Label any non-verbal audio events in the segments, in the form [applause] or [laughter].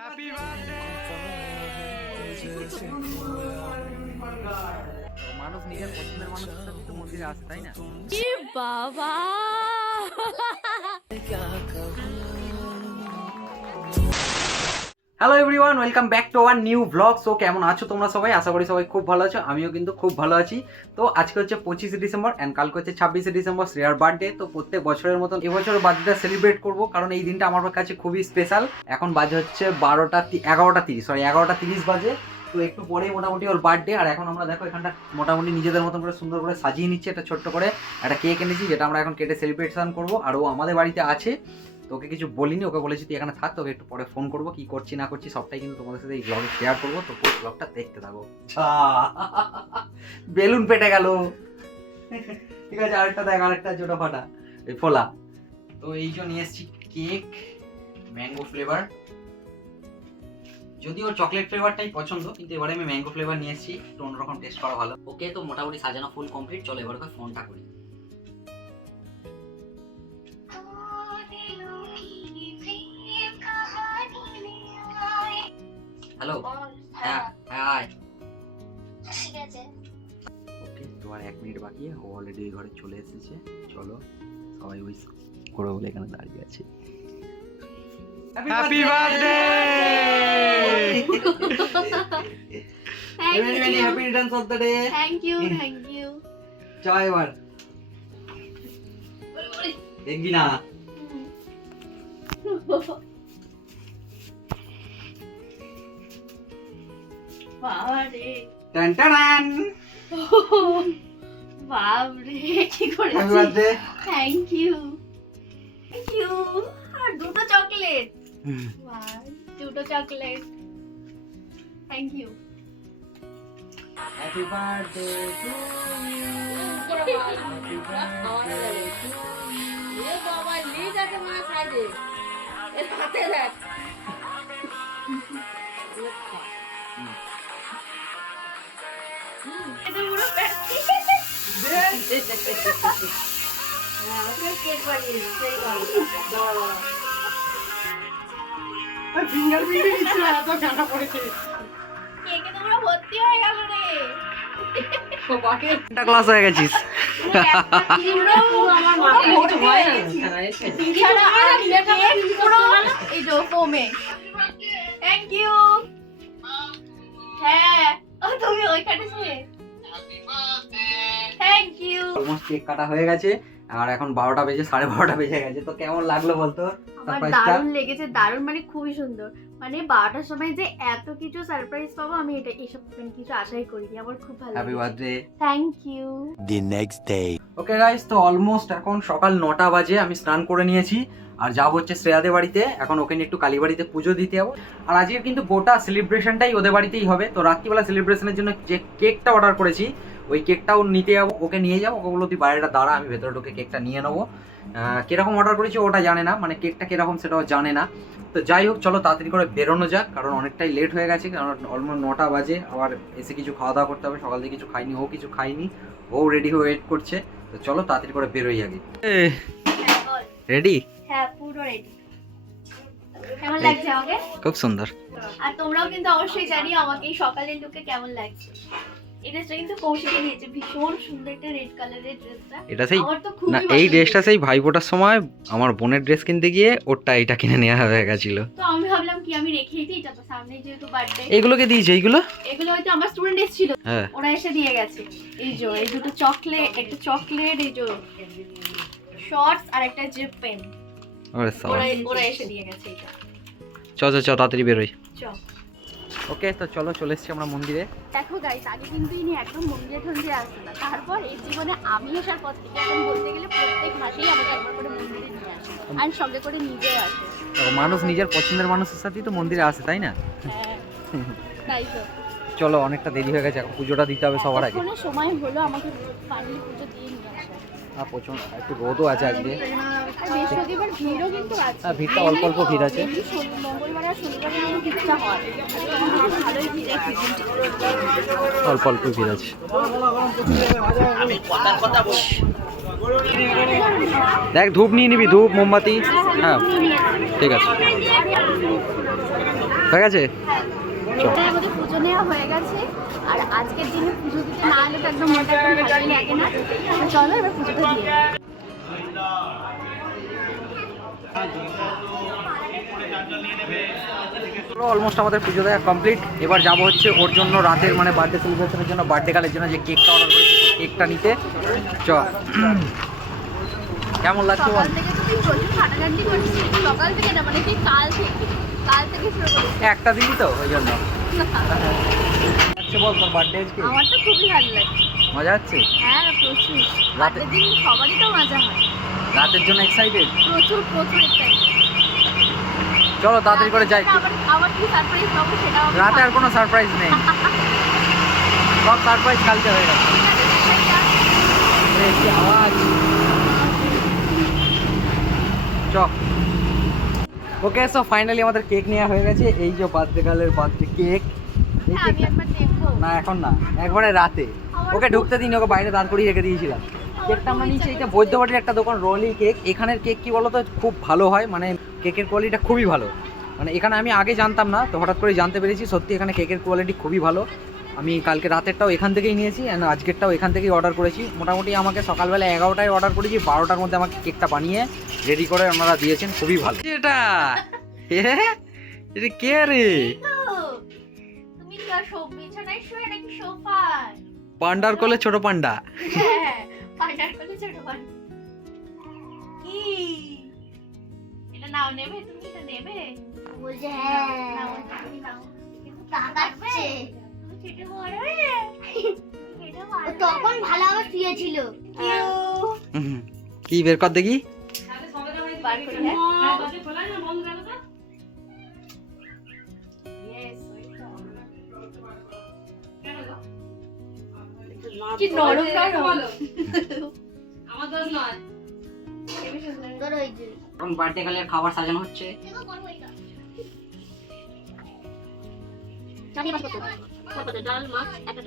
Happy birthday মানুষ নিজের পছন্দের মানুষের সাথে তো মন্দিরে আসে তাই না? বাবা! [laughs] [laughs] Hello everyone welcome back to our new blog so কেমন আছো তোমরা সবাই? আশা করি সবাই খুব ভালো আছো, আমিও কিন্তু খুব ভালো আছি। তো আজকে হচ্ছে পঁচিশে ডিসেম্বর অ্যান্ড কালকে হচ্ছে ছাব্বিশে ডিসেম্বর শ্রেয়ার বার্থডে তো প্রত্যেক বছরের মতন এবছর বার্থডেটা সেলিব্রেট করব, কারণ এই দিনটা আমার কাছে খুবই স্পেশাল এখন বাজে হচ্ছে বারোটা এগারোটা তিরিশ সরি এগারোটা তিরিশ বাজে। তো একটু পরেই মোটামুটি ওর বার্থডে আর এখন আমরা দেখো এখানটা মোটামুটি নিজেদের মতন করে সুন্দর করে সাজিয়ে নিচ্ছে একটা ছোট্ট করে একটা কেক এনেছি, যেটা আমরা এখন কেটে সেলিব্রেশন করব। আর ও আমাদের বাড়িতে আছে। তো ওকে কিছু বলিনি, ওকে বলেছি তুই এখানে থাক, তোকে একটু পরে ফোন করব, কি করছি না করছি, সবটাই কিন্তু তোমাদের সাথে এই ব্লগে শেয়ার করব। তো পুরো ব্লগটা দেখতে থাকো। বেলুন পেটে গেল। ঠিক আছে, আরেকটা দেখ, আরেকটা ছোটো ফাটা। এই ফোলা। তো এই জন্য নিয়ে এসেছি কেক ম্যাঙ্গো ফ্লেভার যদিও চকলেট ফ্লেভারটাই পছন্দ, কিন্তু এবারে আমি ম্যাঙ্গো ফ্লেভার নিয়ে এসেছি, একটু অন্যরকম টেস্ট করা ভালো। ওকে তো মোটামুটি সাজানো ফুল কমপ্লিট চলো এবার ফোনটা করি। হ্যালো হ্যাঁ হ্যাঁ। আয়। ঠিক আছে। ওকে তোমার এক মিনিট বাকি ও অলরেডি ওই ঘরে চলে এসেছে। চলো সবাই উইস করে বলে এখানে দাঁড়িয়ে আছে। Happy birthday thank you happy returns of the day thank you thank you Joy দেখবি না বাবা রে টান টান বাপ রে কি happy thank you thank you আর দুটো চকলেট দুটো chocolate thank you happy birthday to you. Happy birthday বাবা লিজ আছে মনে সাইডে। এর হাতে দেখ। ফিঙ্গার প্রিন্ট দিচ্ছে এত কাটা পড়েছে কেকে তো পুরো ভর্তি হয়ে। গেল রে একটা ক্লাস হয়ে গেছিস থ্যাংক ইউ হ্যাঁ তুমি ওইখানে থ্যাংক ইউ অলমোস্ট কেক কাটা হয়ে গেছে আর এখন বারোটা বেজে সাড়ে বারোটা বেজে গেছে তো কেমন লাগল বলতো? আমার দারুণ লেগেছে দারুণ মানে খুবই সুন্দর। মানে বারোটার সময় যে এত কিছু সারপ্রাইজ পাবো আমি এটা এইসব মানে কিছু আশাই করিনি আমার খুব ভালো happy birthday thank you the next day. Okay guys তো অলমোস্ট এখন সকাল নটা বাজে আমি স্নান করে নিয়েছি। আর যাব হচ্ছে শ্রেয়াদের বাড়িতে। এখন ওকে নিয়ে একটু কালীবাড়িতে পুজো দিতে যাব। আর আজকে কিন্তু গোটা সেলিব্রেশনটাই ওদের বাড়িতেই হবে। তো রাত্রিবেলা সেলিব্রেশনের জন্য যে কেকটা অর্ডার করেছি, ওই কেকটাও নিতে যাব, ওকে নিয়ে যাব। ওকে বলল, তুই বাইরেটা দাঁড়া, আমি ভেতরে ঢুকে কেকটা নিয়ে নেব। কীরকম অর্ডার করেছি ওটা জানে না মানে কেকটা কীরকম সেটাও জানে না। তো যাই হোক, চলো তাড়াতাড়ি করে বেরোনো যাক, কারণ অনেকটাই লেট হয়ে গেছে, কারণ অলমোস্ট নটা বাজে। আবার এসে কিছু খাওয়া দাওয়া করতে হবে, সকাল থেকে কিছু খাইনি, ও কিছু খাইনি, ও রেডি হয়ে ওয়েট করছে। তো চলো তাড়াতাড়ি করে বেরোই আগে। রেডি হ্যাঁ পুরো রেডি কেমন লাগছে আমাকে? খুব সুন্দর। আর তোমরাও কিন্তু অবশ্যই জানিও আমাকে এই সকালের লুকে কেমন লাগছে। এই ড্রেসটা কিন্তু কৌশিকে নিয়েছে ভীষণ সুন্দর একটা রেড কালারের ড্রেসটা এটা সেই না এই ড্রেসটা সেই ভাইফোঁটার সময় আমার বোনের ড্রেস কিনতে গিয়ে ওরটা এটা কিনে নেওয়া হয়ে গেছিল। তো আমি ভাবলাম কি আমি রেখেই দিই তারপর সামনে যেহেতু বার্থডে এইগুলোকে দিয়েছে এইগুলো? এগুলো হয়তো আমার স্টুডেন্ট এসেছিল হ্যাঁ। ওরা এসে দিয়ে গেছে। এই যে এই দুটো চকলেট একটা চকলেট এই যে শর্টস আর একটা যে পেন ওরে সাবাস। ওরা ওরা এসে দিয়ে গেছে এটা চ চ চ তাড়াতাড়ি বেরোই চল। ওকে তো চলো চলে এসছি আমরা মন্দিরে। দেখো গাইস আগে কিন্তু ইনি একদম মন্দিরে ঠন্দিরে আসতো না। তারপর এই জীবনে আমি আসার পর থেকে এখন বলতে গেলে প্রত্যেক মাসেই আমাকে একবার করে মন্দিরে নিয়ে আসে। আর সঙ্গে করে নিজেও আসে। তো মানুষ নিজের পছন্দের মানুষের সাথেই তো মন্দিরে আসে তাই না? হ্যাঁ তাই তো। চলো অনেকটা দেরি হয়ে গেছে এখন পুজোটা দিতে হবে সবার আগে। সময় হলো আমাকে ফাইনালি পুজো দিয়ে নিয়ে আসা আর প্রচুর একটু রোদও আছে আজকে। আছে। হ্যাঁ, ভিড়টা অল্প অল্প ভিড় আছে। আছে অল্প অল্প ভিড় আছে। দেখ ধূপ নিয়ে নিবি ধূপ মোমবাতি। হ্যাঁ ঠিক আছে। ঠিক গেছে? পুজো নেওয়া হয়ে গেছে। আর আজকের দিনে পুজো দিতে না এলে তো একদম মনটা একদম ভালোই লাগে না। চলো এবার পুজোটা দিয়ে অলমোস্ট আমাদের পুজো দেওয়া কমপ্লিট এবার যাব হচ্ছে ওর জন্য রাতের মানে বার্থডে সেলিব্রেশনের জন্য বার্থডে কালের জন্য যে কেকটা অর্ডার করেছি কেকটা নিতে। চ কেমন লাগছে সকাল থেকে না মানে কাল থেকে। কাল থেকে শুরু করিস একটা দিনই তো ওই জন্য। আচ্ছা বল তোর বার্থডে আজকে? আমার তো খুবই ভালো লাগে মজা হচ্ছে? হ্যাঁ প্রচুর। রাতের দিন সবারই তো মজা হয়। রাতের জন্য এক্সাইটেড প্রচুর প্রচুর excited। চলো তাড়াতাড়ি করে যাই। আবার আবার কি সারপ্রাইজ পাবো আমি রাতে আর কোনো সারপ্রাইজ নেই। সব সারপ্রাইজ কালকে হয়ে গেছে। আওয়াজ। চ। ওকে সো ফাইনালি আমাদের কেক নেওয়া হয়ে গেছে। এই যে বার্থডে গার্লের বার্থডে কেক না এখন না। একবারে রাতে। ওকে ঢুকতে দিন ওকে বাইরে দাঁড় করিয়ে রেখে দিয়েছিলাম। কেকটা আমরা নিচে এটা বৈদ্যবাটির একটা দোকান রলি কেক এখানের কেক কি বলতো? খুব ভালো হয়। মানে কেকের কোয়ালিটিটা খুবই ভালো। মানে এখানে আমি আগে জানতাম না তো হঠাৎ করে জানতে পেরেছি। সত্যি এখানে কেকের কোয়ালিটি খুবই ভালো। আমি কালকে রাতেরটাও এখান থেকেই নিয়েছি অ্যান্ড আজকেরটাও এখান থেকেই অর্ডার করেছি। মোটামুটি আমাকে সকালবেলা এগারোটায় অর্ডার করেছি বারোটার মধ্যে আমাকে কেকটা বানিয়ে রেডি করে ওনারা দিয়েছেন খুবই ভালো এটা এটা কে রে তো, তুমি কি আর সব বিছানায় শুয়ে নাকি সোফায় পান্ডার কোলে ছোট পান্ডা হ্যাঁ পান্ডার কোলে ছোট পান্ডা কি এটা নাও নেবে তুমি এটা নেবে বলছে নাও, নাও। তাকাচ্ছে তুমি খেতে পারবে? খেতে ও পারবে? তখন ভালোভাবে শুয়েছিল কি বের কর দেখি বার করি, হ্যাঁ? কি নরম নরম। তোর এখন বার্থডে গালের খাবার সাজানো হচ্ছে। ডাল মাছ একটা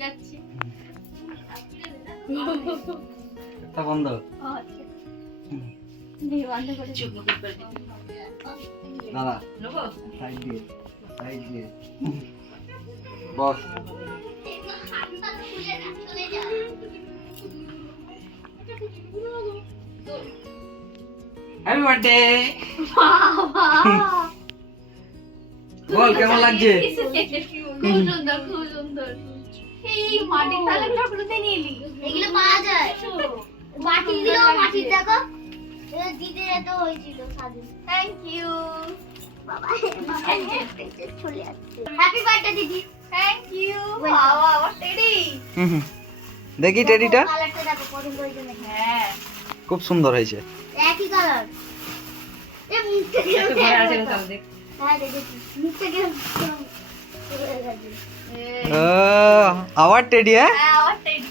যাচ্ছি। [laughs] একটা বন্ধ আচ্ছা। দাদা সাইড দিয়ে সাইড দিয়ে। বস। হ্যাপি বার্থডে বাবা! বল কেমন লাগছে? খুব সুন্দর খুব সুন্দর। এই মাটির থালাগুলো কোথায় নিয়ে এলি। এগুলো পাওয়া যায়। মাটি দিল মাটির দেখো। এত হয়েছিল স্বাধীন। থ্যাংক ইউ [laughs] বাবা চলে যাচ্ছে হ্যাপি বার্থডে দিদি। থ্যাংক ইউ বাবা আমার টেডি হুম হুম। দেখি টেডিটা কালারটা দেখো পছন্দ হয়েছে হ্যাঁ। খুব সুন্দর হয়েছে। একই কালার এ মুখটা কিরম হ্যাঁ দেখেছি। মুখটা কিরম ও, আবার টেডি হ্যাঁ? টেডি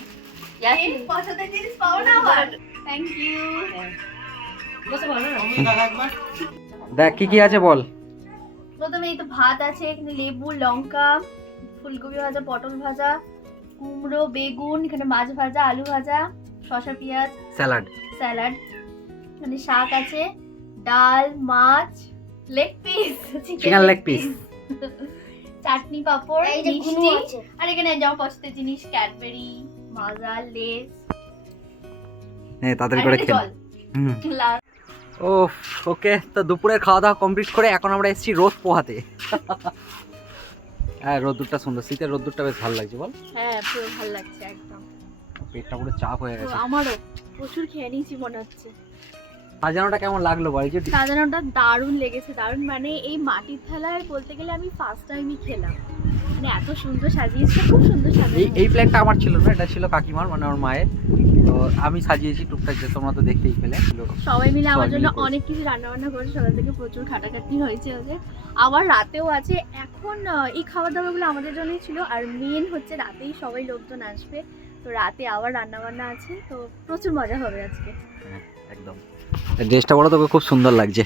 পছন্দের জিনিস পাও না আবার। থ্যাংক ইউ দেখ কি কি আছে বল। প্রথমে এই তো ভাত আছে এখানে লেবু লঙ্কা ফুলকপি ভাজা পটল ভাজা কুমড়ো বেগুন এখানে মাছ ভাজা আলু ভাজা শসা পেঁয়াজ স্যালাড। স্যালাড। মানে শাক আছে ডাল মাছ leg piece Chicken leg piece. চাটনি পাঁপড় মিষ্টি। আর এখানে যাও পছন্দের জিনিস ক্যাডবেরি। মাজা হ্যাঁ তাড়াতাড়ি করে খেল ও ওকে তো দুপুরের খাওয়া দাওয়া কমপ্লিট করে এখন আমরা এসেছি রোদ পোহাতে। হ্যাঁ রোদ্দুরটা সুন্দর। শীতের রোদ্দুরটা বেশ ভালো লাগছে বল। হ্যাঁ পুরো ভালো লাগছে একদম। পেটটা পুরো চাপ হয়ে গেছে। আমারও প্রচুর খেয়ে নিয়েছি মনে হচ্ছে। সাজানোটা কেমন লাগল যে সাজানোটা দারুণ লেগেছে দারুণ মানে এই মাটির থালায় বলতে গেলে আমি ফার্স্ট টাইমই খেলাম। মানে এত সুন্দর সাজিয়েছে খুব সুন্দর সাজিয়েছে এই প্ল্যানটা আমার ছিল না এটা ছিল কাকিমার মানে ওর মায়ের। তো আমি সাজিয়েছি টুকটাক যে তোমরা তো দেখতেই পেলে। সবাই মিলে আমার জন্য অনেক কিছু রান্না বান্না করেছে সকাল থেকে প্রচুর খাটাখাটনি হয়েছে ওদের। আবার রাতেও আছে এখন এই খাবার দাবারগুলো আমাদের জন্যই ছিল আর মেন হচ্ছে রাতেই সবাই লোকজন আসবে। তো রাতে আবার রান্না বান্না আছে তো প্রচুর মজা হবে আজকে। একদম। ড্রেসটা বলো তোকে খুব সুন্দর লাগছে।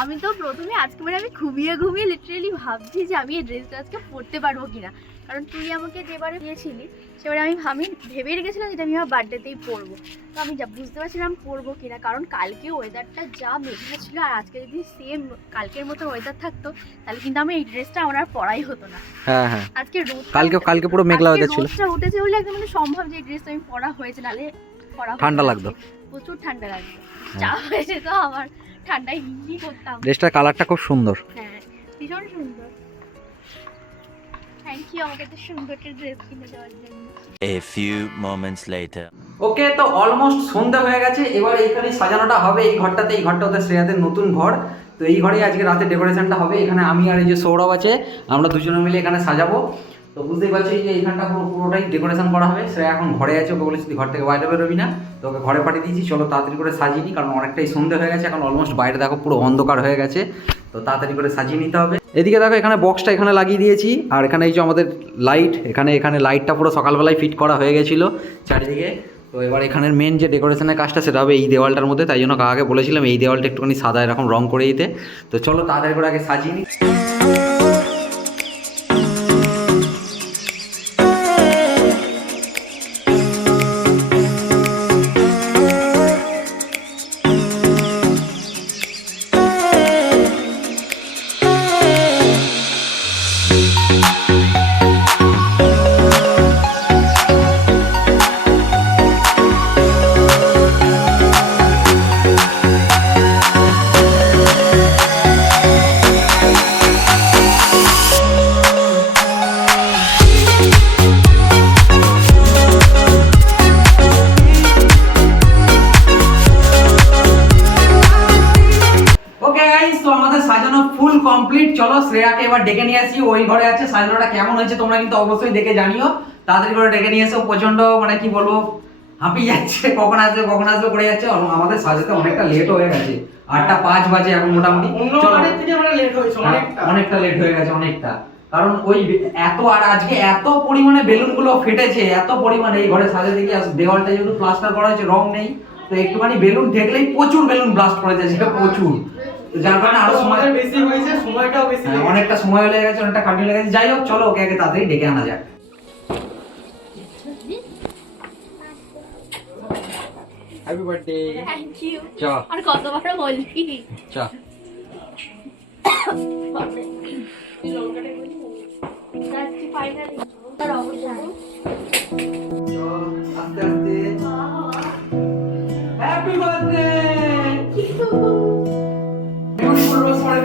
আমি তো প্রথমে আজকে মানে আমি ঘুমিয়ে ঘুমিয়ে লিটারেলি ভাবছি যে আমি এই ড্রেসটা আজকে পরতে পারব কিনা। কারণ তুই আমাকে যেবারে দিয়েছিলি সেবারে আমি আমি ভেবে রেখেছিলাম যে আমি আমার বার্থডেতেই পরবো। তো আমি যা বুঝতে পারছিলাম পরবো কিনা কারণ কালকে ওয়েদারটা যা মেঘলা ছিল আর আজকে যদি সেম কালকের মতো ওয়েদার থাকতো তাহলে কিন্তু আমি এই ড্রেসটা আমার আর পরাই হতো না। হ্যাঁ হ্যাঁ। আজকে রোদ কালকে কালকে পুরো মেঘলা ওয়েদার ছিল। রোদটা উঠেছে বলে একদম মানে সম্ভব যে এই ড্রেসটা আমি পরা হয়েছে হতো ঠান্ডা লাগতো। প্রচুর ঠান্ডা লাগতো হ্যাঁ। যা হয়েছে তো আমার ঠান্ডায় হিন্দি করতাম। ড্রেসটার কালারটা খুব সুন্দর। হ্যাঁ ভীষণ সুন্দর। থ্যাংক ইউ আমাকে এত সুন্দর একটা ড্রেস কিনে দেওয়ার জন্য। A few moments later. ওকে তো অলমোস্ট সন্ধ্যা হয়ে গেছে এবার এইখানে সাজানোটা হবে এই ঘরটাতে এই ঘরটা ওদের শ্রেয়াদের নতুন ঘর। তো এই ঘরেই আজকে রাতে ডেকোরেশনটা হবে এখানে আমি আর এই যে সৌরভ আছে আমরা দুজনে মিলে এখানে সাজাবো। তো বুঝতেই পারছি যে এইখানটা পুরো, পুরোটাই ডেকোরেশন করা হবে। শ্রেয়া এখন ঘরে আছে, ওকে বলেছি, তুই ঘর থেকে বাইরে বেরোবি না। তো ওকে ঘরে পাঠিয়ে দিয়েছি, চলো তাড়াতাড়ি করে সাজিয়ে নিই কারণ অনেকটাই সন্ধ্যে হয়ে গেছে, এখন অলমোস্ট বাইরে দেখো পুরো অন্ধকার হয়ে গেছে। তো তাড়াতাড়ি করে সাজিয়ে নিতে হবে। এদিকে দেখো, এখানে বক্সটা এখানে লাগিয়ে দিয়েছি, আর এখানে এই যে আমাদের লাইট এখানে এখানে লাইটটা পুরো সকালবেলায় ফিট করা হয়ে গেছিল চারিদিকে। তো এবার এখানের মেন যে ডেকোরেশনের কাজটা, সেটা হবে এই দেওয়ালটার মধ্যে। তাই জন্য কাকাকে বলেছিলাম, এই দেওয়ালটা একটুখানি সাদা এরকম রং করে দিতে। তো চলো তাড়াতাড়ি করে আগে সাজিয়ে নিই কমপ্লিট চলো শ্রেয়াকে এবার ডেকে নিয়ে আসি। ওই ঘরে আছে। সাজানোটা কেমন হয়েছে তোমরা কিন্তু অবশ্যই দেখে জানিও। তাড়াতাড়ি করে ডেকে নিয়ে এসো। প্রচণ্ড মানে কি বলব হাঁপিয়ে যাচ্ছে। কখন আসবে কখন আসবে করে যাচ্ছে। আমাদের সাজাতে অনেকটা লেট হয়ে গেছে। আটটা পাঁচ বাজে এখন মোটামুটি। অনেকটা। লেট হয়ে গেছে অনেকটা। কারণ ওই এত আর আজকে এত পরিমাণে বেলুনগুলো ফেটেছে এত পরিমাণে এই ঘরে সাজাতে গিয়ে দেওয়ালটা যেহেতু প্লাস্টার করা হয়েছে রং নেই তো একটুখানি বেলুন ঠেকলেই প্রচুর বেলুন ব্লাস্ট করে যাচ্ছে প্রচুর। তো যার কারণে আরও সময় বেশি হয়েছে সময়টাও বেশি হ্যাঁ, অনেকটা সময় লেগে গেছে অনেকটা খাটনি লেগে গেছে। যাই হোক চলো ওকে আগে তাড়াতাড়ি ডেকে আনা যাক। Happy birthday thank you so আর কতবার বলবি চ তার অবসান আস্তে আস্তে। হ্যাপি বার্থডে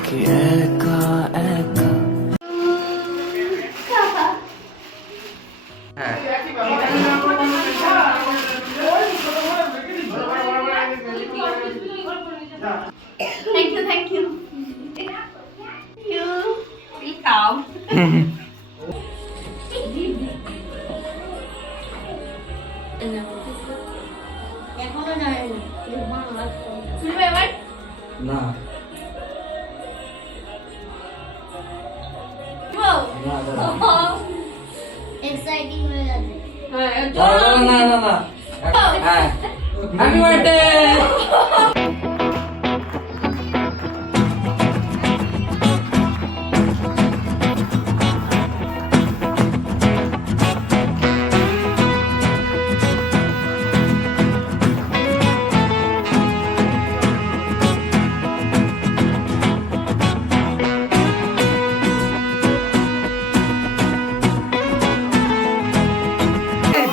থাকে একা একা যাচ্ছে না না না হ্যাঁ হ্যাপি বার্থডে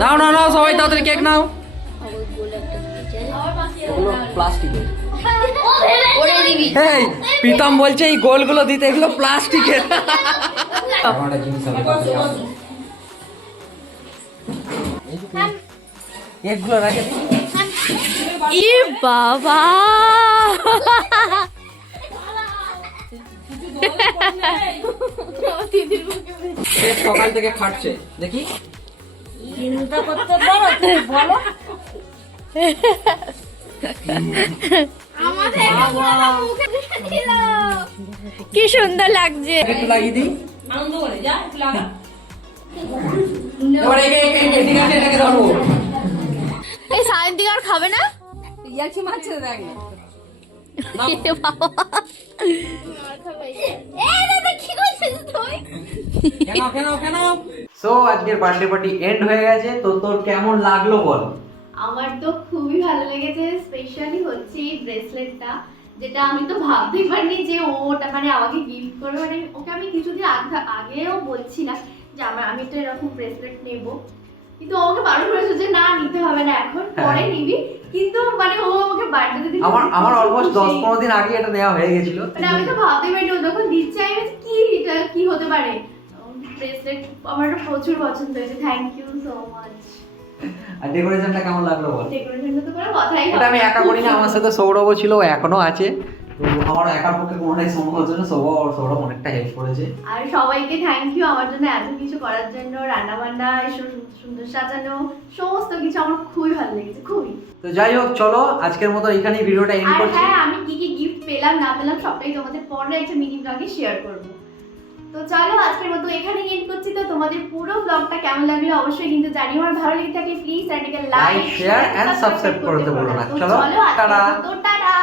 নাও নাও নাও সবাই তাড়াতাড়ি কেক নাও। প্লাস্টিকের এই প্রীতম বলছে এই গোলগুলো দিতে এগুলো প্লাস্টিকের এগুলো রাখে। ই বাবা। সকাল থেকে খাটছে। দেখি। চিন্তা করতে পারো তুমি বলো। কি সুন্দর লাগছে। একটু লাগিয়ে দিই। এই সায়ন্তিকা আর খাবে না? কেন কেন? সো আজকের বার্থডে পার্টি এন্ড হয়ে গেছে। তো তোর কেমন লাগল বল? আমার তো খুবই ভালো লেগেছে স্পেশালি হচ্ছে এই ব্রেসলেটটা যেটা আমি তো ভাবতেই পারিনি যে ও ওটা মানে আমাকে গিফট করবে। মানে ওকে আমি কিছুদিন আগ- আগেও বলছিলাম যে আমার আমি তো এরকম ব্রেসলেট নেব। কিন্তু ওকে বারণ করেছে যে না নিতে হবে না এখন পরে নিবি। কিন্তু মানে ও আমাকে বার্থডে দিন আমার আমার অলমোস্ট দশ পনেরো দিন আগে এটা নেওয়া হয়ে গেছিল। মানে আমি তো ভাবতেই পারিনি ও যখন দিচ্ছে আমি কি কি হতে পারে? ব্রেসলেট আমার এটা প্রচুর পছন্দ হয়েছে থ্যাংক ইউ সো মাচ আর ডেকোরেশনটা কেমন লাগল বল? ডেকোরেশনটা তো কোনো কথাই এটা আমি একা করি না আমার সাথে সৌরভও ছিল ও এখনও আছে। তো আমার একার পক্ষে কোনোটাই সম্ভব হচ্ছে না সৌরভ আর সৌরভ অনেকটা হেল্প করেছে। আর সবাইকে থ্যাংক ইউ আমার জন্য এত কিছু করার জন্য রান্না বান্না এসব সুন্দর সাজানো সমস্ত কিছু আমার খুবই ভালো লেগেছে খুবই। তো যাই হোক চলো আজকের মতো এখানেই ভিডিওটা এন্ড করছি। হ্যাঁ আমি কি কি গিফট পেলাম না পেলাম সবটাই তোমাদের পরে একটা মিনি ব্লগে শেয়ার করব। তো চলো আজকের মতো এখানে এন্ড করছি তো তোমাদের পুরো ব্লগটা কেমন লাগল অবশ্যই কিন্তু জানিও আর ভালো লেগে থাকলে প্লিজ চ্যানেলটাকে লাইক শেয়ার এন্ড সাবস্ক্রাইব করতে ভুলো না। চলো, চলো টাটা। টাটা